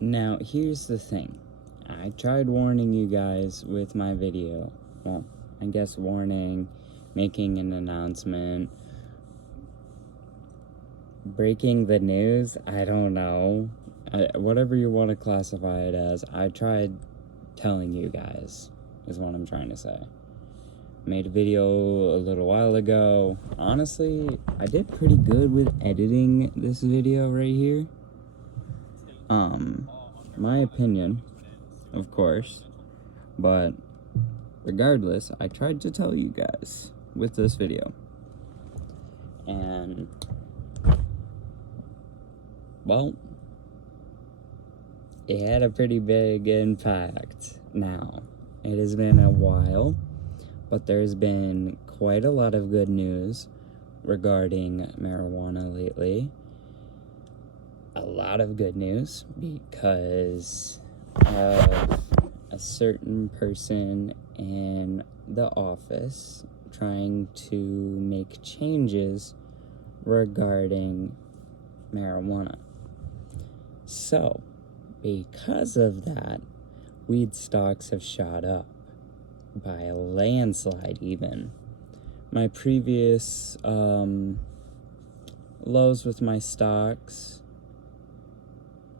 Now, here's the thing. I tried warning you guys with my video. Well, I guess warning, making an announcement, breaking the news, I don't know. Whatever you want to classify it as, I tried telling you guys, is what I'm trying to say. Made a video a little while ago. Honestly, I did pretty good with editing this video right here. My opinion, of course, but regardless, I tried to tell you guys with this video, and well, it had a pretty big impact. Now, it has been a while, but there's been quite a lot of good news regarding marijuana lately. A lot of good news because of a certain person in the office trying to make changes regarding marijuana. So, because of that, weed stocks have shot up by a landslide even. My previous lows with my stocks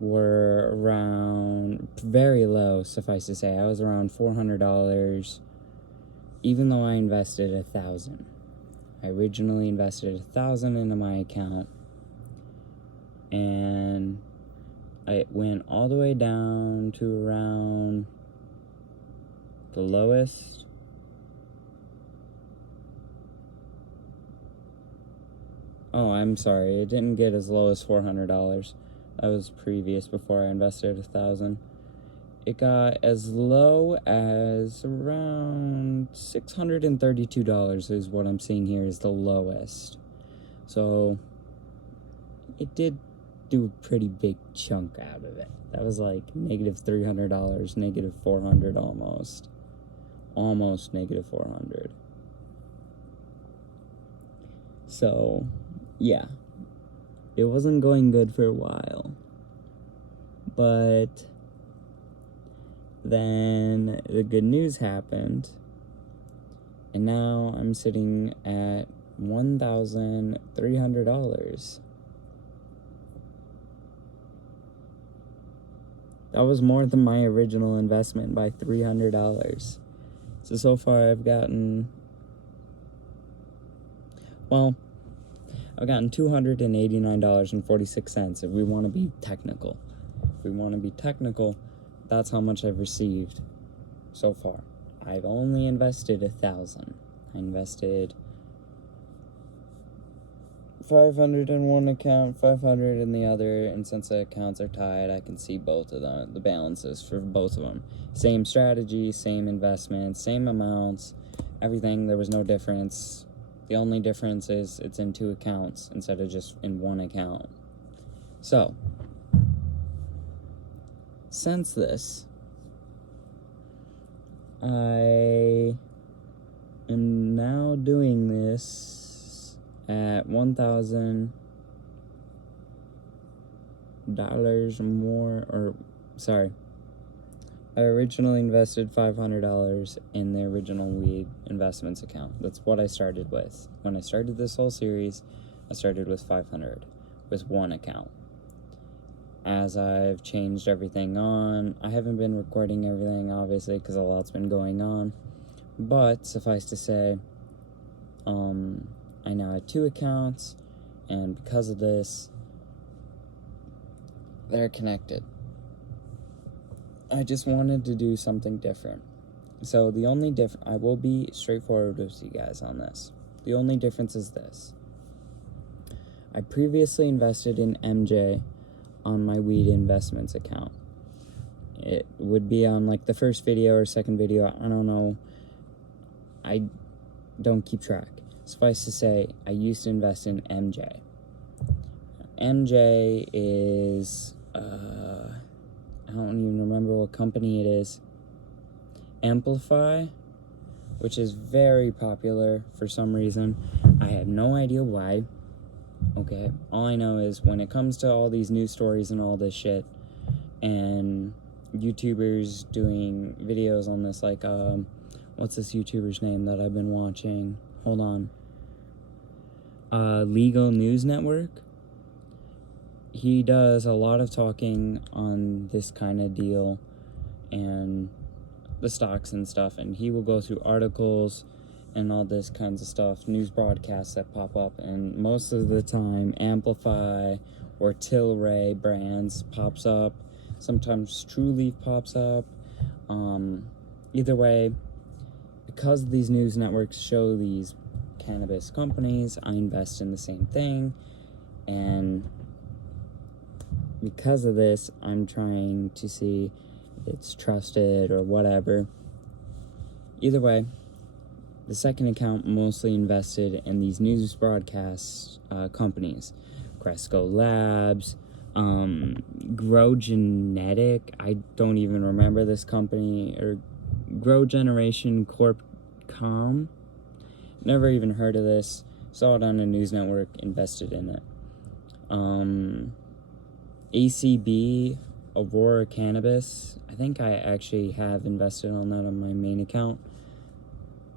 were around, very low, suffice to say. I was around $400, even though I invested $1,000. I originally invested $1,000 into my account, and it went all the way down to around the lowest. Oh, I'm sorry, it didn't get as low as $400. That was previous, before I invested $1,000. It got as low as around $632 is what I'm seeing here is the lowest. So it did do a pretty big chunk out of it. That was like negative $300, negative $400 almost. Almost negative $400. So, yeah. It wasn't going good for a while. But then the good news happened. And now I'm sitting at $1,300. That was more than my original investment by $300. So far I've gotten, well, I've gotten $289.46 if we want to be technical. If we want to be technical, that's how much I've received so far. I've only invested $1,000. I invested $500 in one account, $500 in the other, and since the accounts are tied, I can see both of them, the balances for both of them. Same strategy, same investments, same amounts, everything. There was no difference. The only difference is it's in two accounts instead of just in one account. So, since this, I am now doing this at $1,000 more, or sorry, I originally invested $500 in the original weed investments account. That's what I started with. When I started this whole series, I started with $500 with one account. As I've changed everything on, I haven't been recording everything, obviously, because a lot's been going on. But suffice to say, I now have two accounts, and because of this, they're connected. I just wanted to do something different. So the only I will be straightforward with you guys on this. The only difference is this. I previously invested in MJ on my weed investments account. It would be on like the first video or second video, I don't know. I don't keep track. Suffice to say, I used to invest in MJ. MJ is, I don't even remember what company it is. Amplify, which is very popular for some reason. I have no idea why. Okay, all I know is when it comes to all these news stories and all this shit, and YouTubers doing videos on this, like, what's this YouTuber's name that I've been watching? Hold on. Legal News Network. He does a lot of talking on this kind of deal and the stocks and stuff, and he will go through articles and all this kinds of stuff, news broadcasts that pop up, and most of the time Amplify or Tilray brands pops up. Sometimes True Leaf pops up. Either way, because these news networks show these cannabis companies, I invest in the same thing, and because of this, I'm trying to see if it's trusted or whatever. Either way, the second account mostly invested in these news broadcast companies. Cresco Labs, Grow Genetic, I don't even remember this company, or Grow Generation Corp.com. Never even heard of this. Saw it on a news network, invested in it. ACB, Aurora Cannabis. I think I actually have invested on that on my main account.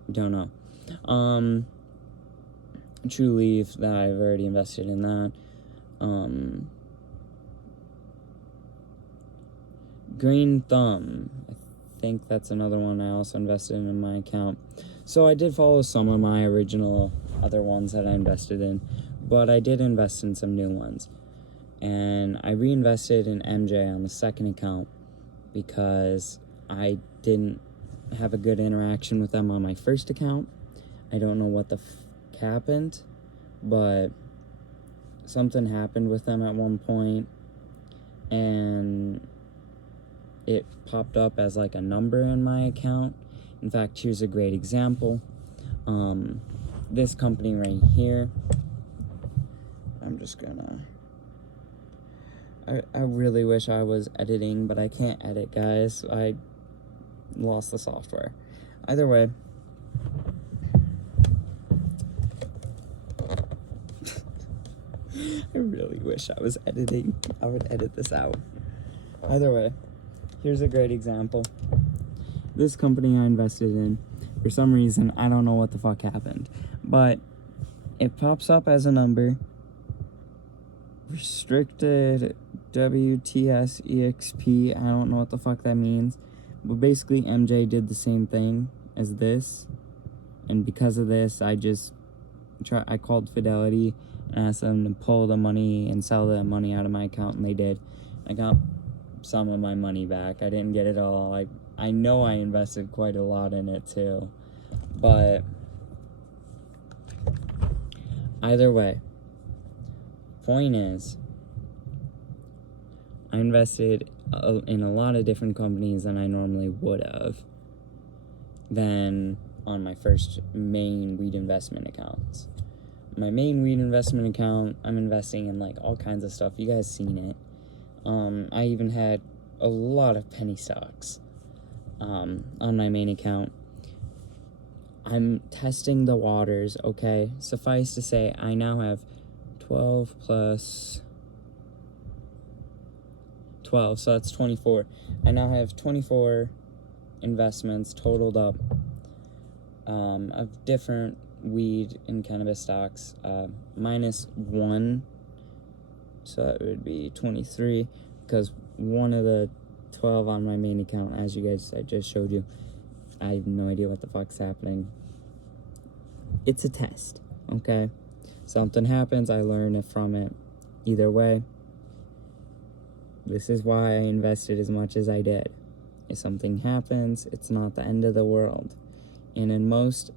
Don't know. True Leaf, that I've already invested in that. Green Thumb, I think that's another one I also invested in my account. So I did follow some of my original other ones that I invested in, but I did invest in some new ones. And I reinvested in MJ on the second account because I didn't have a good interaction with them on my first account. I don't know what the happened, but something happened with them at one point, and it popped up as like a number in my account. In fact, here's a great example. This company right here, I'm just gonna, I really wish I was editing, but I can't edit, guys. I lost the software. Either way, I really wish I was editing. I would edit this out. Either way, here's a great example. This company I invested in, for some reason, I don't know what the fuck happened, but it pops up as a number. Restricted WTS EXP. I don't know what the fuck that means. But basically, MJ did the same thing as this. And because of this, I called Fidelity and asked them to pull the money and sell the money out of my account, and they did. I got some of my money back. I didn't get it all. I know I invested quite a lot in it too. But either way, point is, I invested in a lot of different companies than I normally would have than on my first main weed investment accounts. My main weed investment account, I'm investing in like all kinds of stuff. You guys seen it. I even had a lot of penny stocks on my main account. I'm testing the waters, okay? Suffice to say, I now have 12 plus 12, so that's 24. I now have 24 investments totaled up of different weed and cannabis stocks, minus one, so that would be 23, because one of the 12 on my main account, as you guys, I just showed you, I have no idea what the fuck's happening. It's a test, okay? Something happens, I learn from it. Either way, this is why I invested as much as I did. If something happens, it's not the end of the world. And in most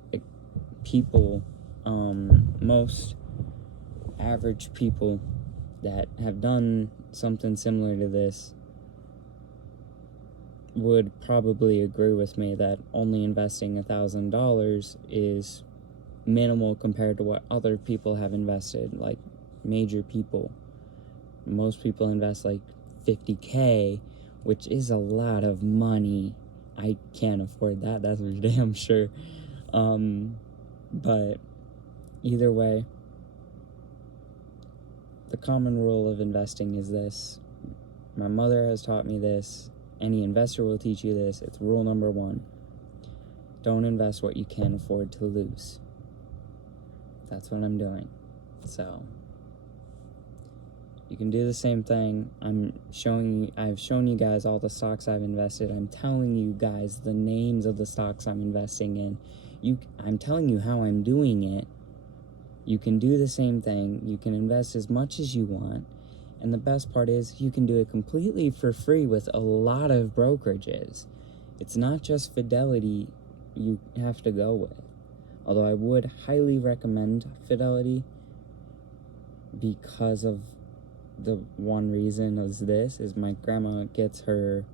people, most average people that have done something similar to this would probably agree with me that only investing $1,000 is minimal compared to what other people have invested, like major people. Most people invest like $50K, which is a lot of money. I can't afford that, that's for damn sure. But either way, the common rule of investing is this: My mother has taught me this. Any investor will teach you this. It's rule number 1. Don't invest what you can't afford to lose. That's what I'm doing. So you can do the same thing. I've shown you guys all the stocks I've invested. I'm telling you guys the names of the stocks I'm investing in. I'm telling you how I'm doing it. You can do the same thing. You can invest as much as you want. And the best part is you can do it completely for free with a lot of brokerages. It's not just Fidelity you have to go with. Although I would highly recommend Fidelity because of the one reason is my grandma gets her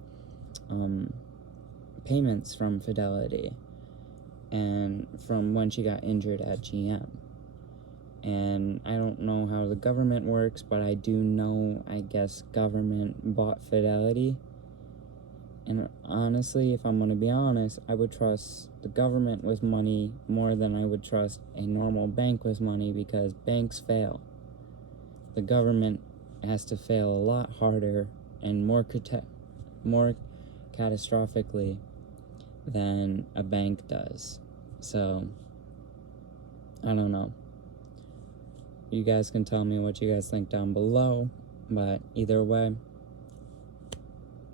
payments from Fidelity and from when she got injured at GM. And I don't know how the government works, but I do know, I guess, government bought Fidelity. And honestly, if I'm going to be honest, I would trust the government with money more than I would trust a normal bank with money, because banks fail. The government has to fail a lot harder and more catastrophically than a bank does. So, I don't know. You guys can tell me what you guys think down below, but either way,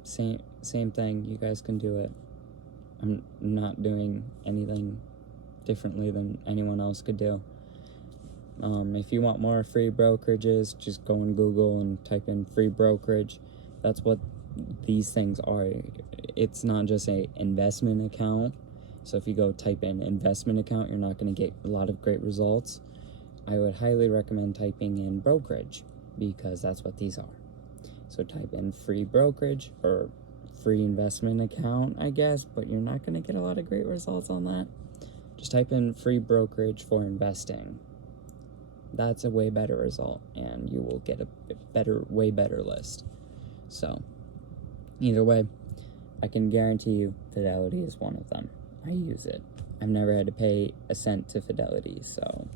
same thing. You guys can do it. I'm not doing anything differently than anyone else could do. If you want more free brokerages, just go on Google and type in free brokerage. That's what these things are. It's not just a investment account. So if you go type in investment account, you're not going to get a lot of great results. I would highly recommend typing in brokerage, because that's what these are. So type in free brokerage or free investment account, I guess, but you're not going to get a lot of great results on that. Just type in free brokerage for investing. That's a way better result, and you will get a way better list. So either way, I can guarantee you Fidelity is one of them. I use it. I've never had to pay a cent to Fidelity, so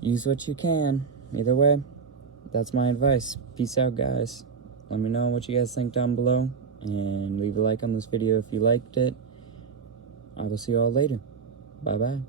use what you can. Either way, that's my advice. Peace out, guys. Let me know what you guys think down below, and leave a like on this video if you liked it. I will see you all later. Bye-bye.